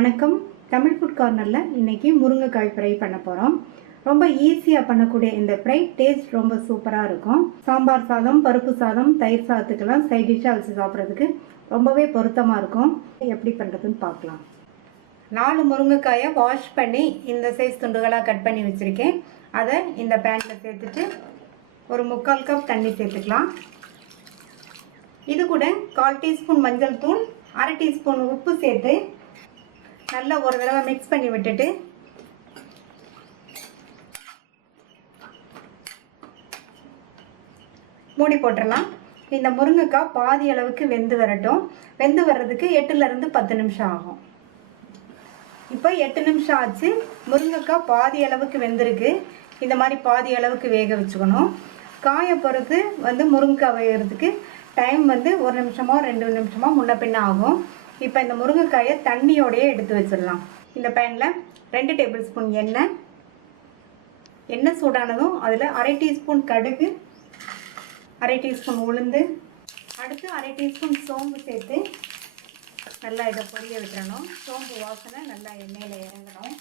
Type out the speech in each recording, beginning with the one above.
வணக்கம். தமிழ் ஃபுட் கார்னரில் இன்றைக்கி முருங்கைக்காய் ஃப்ரை பண்ண போகிறோம். ரொம்ப ஈஸியாக பண்ணக்கூடிய இந்த ஃப்ரை டேஸ்ட் ரொம்ப சூப்பராக இருக்கும். சாம்பார் சாதம், பருப்பு சாதம், தயிர் சாதத்துக்கெல்லாம் சைட் டிஷ்ஷாக வச்சு சாப்பிட்றதுக்கு ரொம்பவே பொருத்தமாக இருக்கும். எப்படி பண்ணுறதுன்னு பார்க்கலாம். 4 முருங்கைக்காயை வாஷ் பண்ணி இந்த சைஸ் துண்டுகளாக கட் பண்ணி வச்சுருக்கேன். அதை இந்த பேனில் சேர்த்துட்டு ஒரு 3/4 கப் தண்ணி சேர்த்துக்கலாம். இது கூட 1/4 டீஸ்பூன் மஞ்சள் தூள், 1/2 டீஸ்பூன் உப்பு சேர்த்து நல்லா ஒரு தடவை மிக்ஸ் பண்ணி விட்டுட்டு மூடி போட்டுடலாம். இந்த முருங்கைக்காய் பாதி அளவுக்கு வெந்து வரட்டும். வெந்து வர்றதுக்கு 8லேருந்து 10 நிமிஷம் ஆகும். இப்போ 8 நிமிஷம் ஆச்சு. முருங்கைக்காய் பாதி அளவுக்கு வெந்திருக்கு. இந்த மாதிரி பாதி அளவுக்கு வேக வச்சுக்கணும். காயை பொறுத்து முருங்கைக்காய் வேகிறதுக்கு டைம் 1 நிமிஷமோ 2 நிமிஷமோ முன்ன பின்ன ஆகும். இப்போ இந்த முருங்கைக்காயை தண்ணியோடையே எடுத்து வச்சிடலாம். இந்த பேனில் 2 டேபிள் ஸ்பூன் எண்ணெய் சூடானதும் அதில் 1/2 டீஸ்பூன் கடுகு, 1/2 டீஸ்பூன் உளுந்து, அடுத்து 1/2 டீஸ்பூன் சோம்பு சேர்த்து நல்லா இதை பொரிய விட்டுறணும். சோம்பு வாசனை நல்லா எண்ணெயில் இறங்கணும்.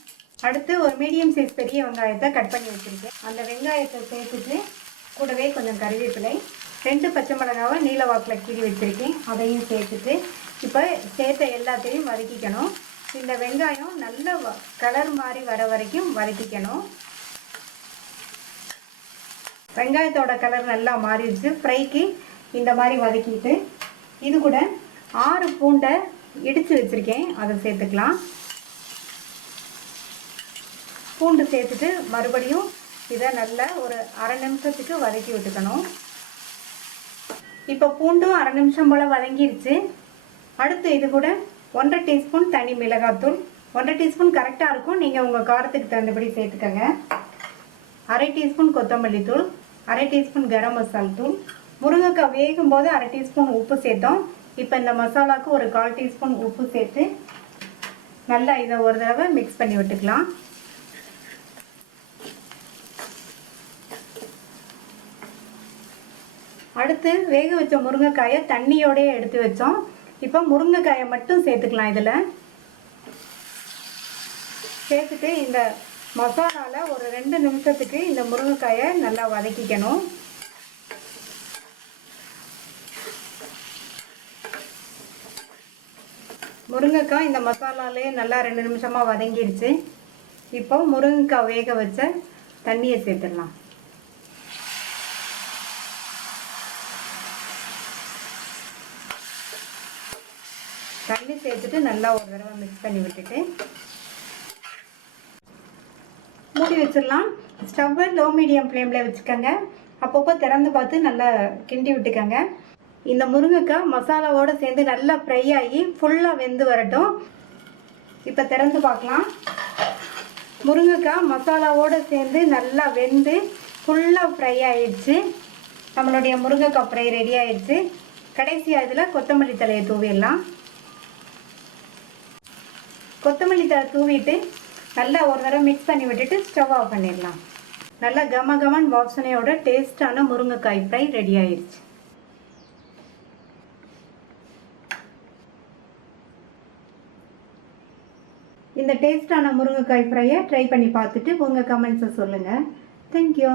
அடுத்து ஒரு மீடியம் சைஸ் பெரிய வெங்காயத்தை கட் பண்ணி வச்சுருக்கேன். அந்த வெங்காயத்தை சேர்த்துட்டு கூடவே கொஞ்சம் கறிவேப்பிலை, 2 பச்சை மிளகாவை நீல வாக்கில் கீறி வச்சுருக்கேன். அதையும் சேர்த்துட்டு இப்போ சேர்த்த எல்லாத்தையும் வதக்கிக்கணும். இந்த வெங்காயம் நல்ல கலர் மாதிரி வர வரைக்கும் வதக்கிக்கணும். வெங்காயத்தோட கலர் நல்லா மாறிடுச்சு. ஃப்ரைக்கு இந்த மாதிரி வதக்கிட்டு இது கூட 6 பூண்டை இடித்து வச்சுருக்கேன். அதை சேர்த்துக்கலாம். பூண்டு சேர்த்துட்டு மறுபடியும் இதை நல்லா ஒரு 1/2 நிமிஷத்துக்கு வதக்கி விட்டுக்கணும். இப்போ பூண்டும் 1/2 நிமிஷம் போல் வதங்கிடுச்சு. அடுத்து இது கூட 1/2 டீஸ்பூன் தனி மிளகாத்தூள், 1/2 டீஸ்பூன் கரெக்டாக இருக்கும். நீங்கள் உங்கள் காரத்துக்கு தகுந்தபடி சேர்த்துக்கோங்க. 1/2 டீஸ்பூன் கொத்தமல்லி தூள், 1/2 டீஸ்பூன் கரம் மசாலா தூள். முருங்கைக்காய் வேகும் போது 1/2 டீஸ்பூன் உப்பு சேர்த்தோம். இப்போ இந்த மசாலாவுக்கு ஒரு 1/4 டீஸ்பூன் உப்பு சேர்த்து நல்லா இதை ஒரு தடவை மிக்ஸ் பண்ணி விட்டுக்கலாம். அடுத்து வேக வச்ச முருங்கைக்காயை தண்ணியோடய எடுத்து வச்சோம். இப்போ முருங்கைக்காயை மட்டும் சேர்த்துக்கலாம். இதில் சேர்த்துட்டு இந்த மசாலாவில் ஒரு 2 நிமிஷத்துக்கு இந்த முருங்கைக்காயை நல்லா வதக்கிக்கணும். முருங்கைக்காய் இந்த மசாலாலே நல்லா 2 நிமிஷமாக வதங்கிடுச்சு. இப்போ முருங்கைக்காய் வேக வச்ச தண்ணியை சேர்த்துடலாம். தண்ணி சேர்த்துட்டு நல்லா ஒரு தடவை மிக்ஸ் பண்ணி விட்டுட்டு மூடி வச்சிடலாம். ஸ்டவ்வை லோ மீடியம் ஃப்ளேமில் வச்சுக்கோங்க. அப்பப்போ திறந்து பார்த்து நல்லா கிண்டி விட்டுக்கோங்க. இந்த முருங்கைக்காய் மசாலாவோடு சேர்ந்து நல்லா ஃப்ரை ஆகி ஃபுல்லாக வெந்து வரட்டும். இப்போ திறந்து பார்க்கலாம். முருங்கைக்காய் மசாலாவோடு சேர்ந்து நல்லா வெந்து ஃபுல்லாக ஃப்ரை ஆகிடுச்சு. நம்மளுடைய முருங்கைக்காய் ஃப்ரை ரெடி ஆகிடுச்சு. கடைசியாக இதில் கொத்தமல்லி தழையை தூவிடலாம். கொத்தமல்லி தழை தூவிட்டு நல்லா ஒரு தடவை மிக்ஸ் பண்ணி விட்டுட்டு ஸ்டவ் ஆஃப் பண்ணிடலாம். நல்லா கமகமன் வாசனையோட டேஸ்டான முருங்கைக்காய் ஃப்ரை ரெடி ஆயிடுச்சு. இந்த டேஸ்டான முருங்கைக்காய் ஃப்ரையை ட்ரை பண்ணி பார்த்துட்டு உங்கள் கமெண்ட்ஸை சொல்லுங்கள். தேங்க்யூ.